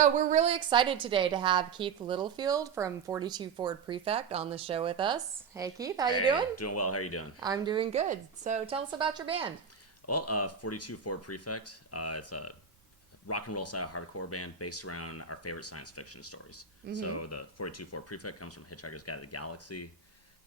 So we're really excited today to have Keith Littlefield from 42 Ford Prefect on the show with us. Hey Keith, how you doing? Doing well. How are you doing? I'm doing good. So tell us about your band. Well, 42 Ford Prefect. It's a rock and roll style hardcore band based around our favorite science fiction stories. So the 42 Ford Prefect comes from Hitchhiker's Guide to the Galaxy,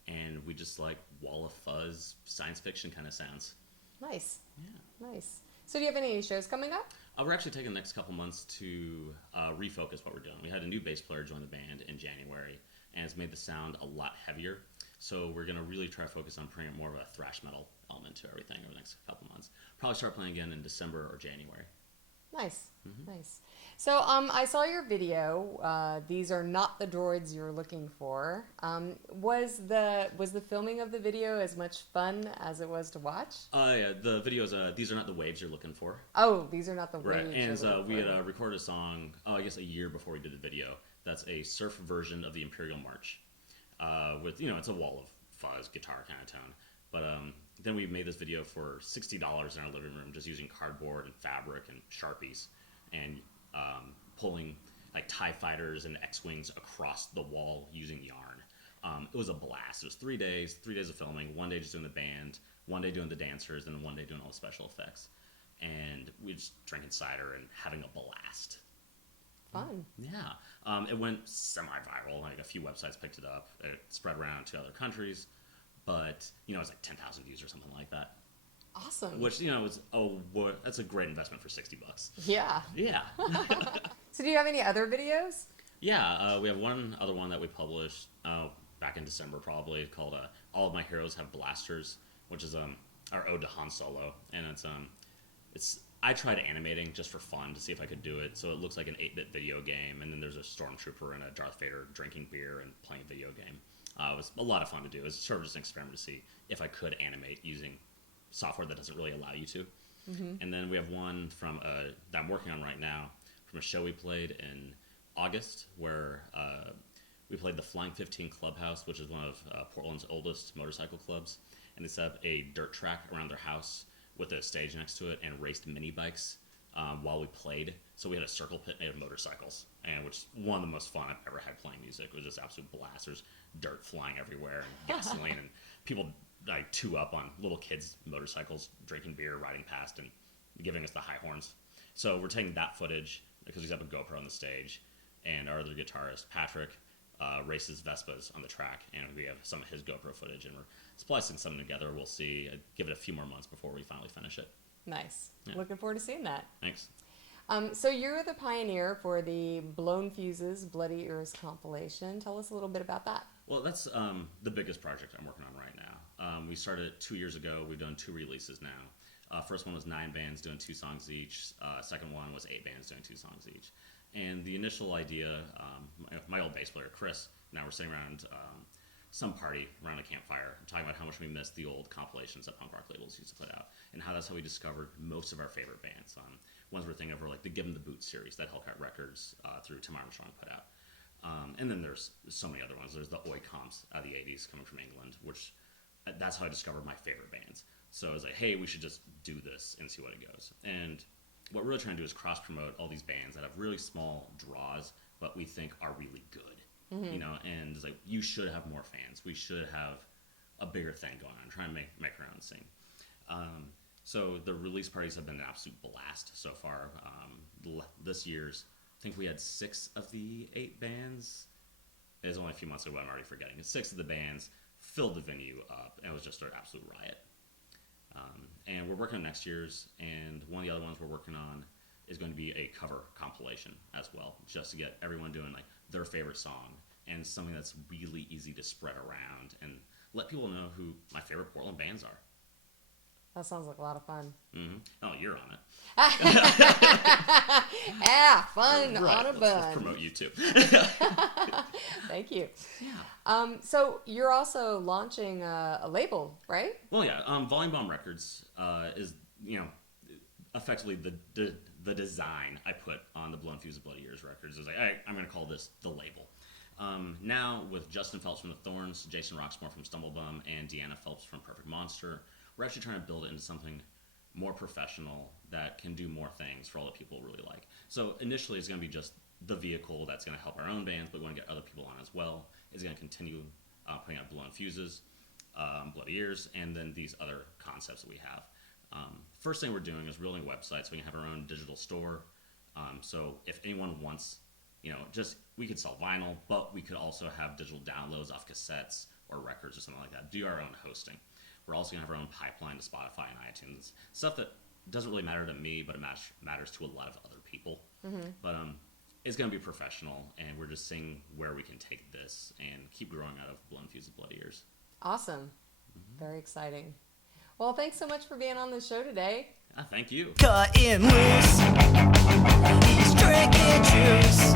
and we just like wall of fuzz science fiction kind of sounds. Nice. Yeah. Nice. So do you have any shows coming up? We're actually taking the next couple months to refocus what we're doing. We had a new bass player join the band in January, and it's made the sound a lot heavier. So we're going to really try to focus on bringing more of a thrash metal element to everything over the next couple months. Probably start playing again in December or January. Nice. Nice. So I saw your video. These are not the droids you're looking for. Was the filming of the video as much fun as it was to watch? Yeah, the video is These Are Not the Waves You're Looking For. Oh, these are not the Right, waves. and we had recorded a song, I guess a year before we did the video. That's a surf version of the Imperial March. With, it's a wall of fuzz, guitar kind of tone. But then we made this video for $60 in our living room, just using cardboard and fabric and Sharpies, and pulling like TIE fighters and X-Wings across the wall using yarn. It was a blast. It was 3 days, 3 days of filming, 1 day just doing the band, 1 day doing the dancers, and 1 day doing all the special effects. And we just drinking cider and having a blast. Fun. Yeah. It went semi-viral. Like a few websites picked it up. It spread around to other countries. But, it was like 10,000 views or something like that. Awesome. Which, that's a great investment for $60. Yeah. Yeah. So do you have any other videos? Yeah, we have one other one that we published back in December probably called All of My Heroes Have Blasters, which is our ode to Han Solo. And it's I tried animating just for fun to see if I could do it. So it looks like an 8-bit video game, and then there's a stormtrooper and a Darth Vader drinking beer and playing a video game. It was a lot of fun to do. It was sort of just an experiment to see if I could animate using software that doesn't really allow you to. And then we have one from that I'm working on right now from a show we played in August where we played the Flying 15 Clubhouse, which is one of Portland's oldest motorcycle clubs. And they set up a dirt track around their house with a stage next to it and raced mini bikes while we played. So we had a circle pit made of motorcycles, and which is one of the most fun I've ever had playing music. It was just absolute blast. There's dirt flying everywhere and gasoline, and people like two up on little kids' motorcycles, drinking beer, riding past, and giving us the high horns. So we're taking that footage because we have a GoPro on the stage, and our other guitarist, Patrick, races Vespas on the track, and we have some of his GoPro footage, and we're splicing something together. We'll see. Give it a few more months before we finally finish it. Nice. Yeah. Looking forward to seeing that. Thanks. So you're the pioneer for the Blown Fuses Bloody Earth compilation. Tell us a little bit about that. Well, that's the biggest project I'm working on right now. We started 2 years ago. We've done 2 releases now. First one was 9 bands doing 2 songs each. Second one was 8 bands doing 2 songs each. And the initial idea, my old bass player, Chris, and I were sitting around some party around a campfire talking about how much we missed the old compilations that punk rock labels used to put out, and how that's how we discovered most of our favorite bands. Ones we're thinking of were like the Give 'Em the Boot series that Hellcat Records through Tim Armstrong put out. And then there's so many other ones. There's the Oi comps out of the 80s coming from England, which that's how I discovered my favorite bands. So I was like, hey, we should just do this and see what it goes. And what we're really trying to do is cross-promote all these bands that have really small draws, but we think are really good. And it's like, you should have more fans. We should have a bigger thing going on, trying to make our own scene. So the release parties have been an absolute blast so far. This year's, I think we had 6 of the 8 bands. It was only a few months ago, but I'm already forgetting. 6 of the bands filled the venue up, and it was just an absolute riot. And we're working on next year's, and one of the other ones we're working on is going to be a cover compilation as well, just to get everyone doing like their favorite song, and something that's really easy to spread around and let people know who my favorite Portland bands are. That sounds like a lot of fun. Mm-hmm. Oh, you're on it. Yeah, fun Right. on a Let's bun. promote you too. Thank you. Yeah. So you're also launching a label, right? Well, yeah. Volume Bomb Records is effectively the design I put on the Blown Fuse of Bloody Ears records. Is like, I'm going to call this the label. Now with Justin Phelps from the Thorns, Jason Roxmore from Stumblebum, and Deanna Phelps from Perfect Monster, we're actually trying to build it into something more professional that can do more things for all the people really like. So initially it's going to be just the vehicle that's going to help our own bands, but we want to get other people on as well, is going to continue putting out Blown Fuses, Bloody Ears, and then these other concepts that we have. First thing we're doing is building a website so we can have our own digital store. So if anyone wants, we could sell vinyl, but we could also have digital downloads off cassettes or records or something like that. Do our own hosting. We're also going to have our own pipeline to Spotify and iTunes. Stuff that doesn't really matter to me, but it matters to a lot of other people. Mm-hmm. But it's going to be professional, and we're just seeing where we can take this and keep growing out of Blown Fuses, Bloody Ears. Awesome. Mm-hmm. Very exciting. Well, thanks so much for being on the show today. Thank you. Cutting loose, he's drinking juice.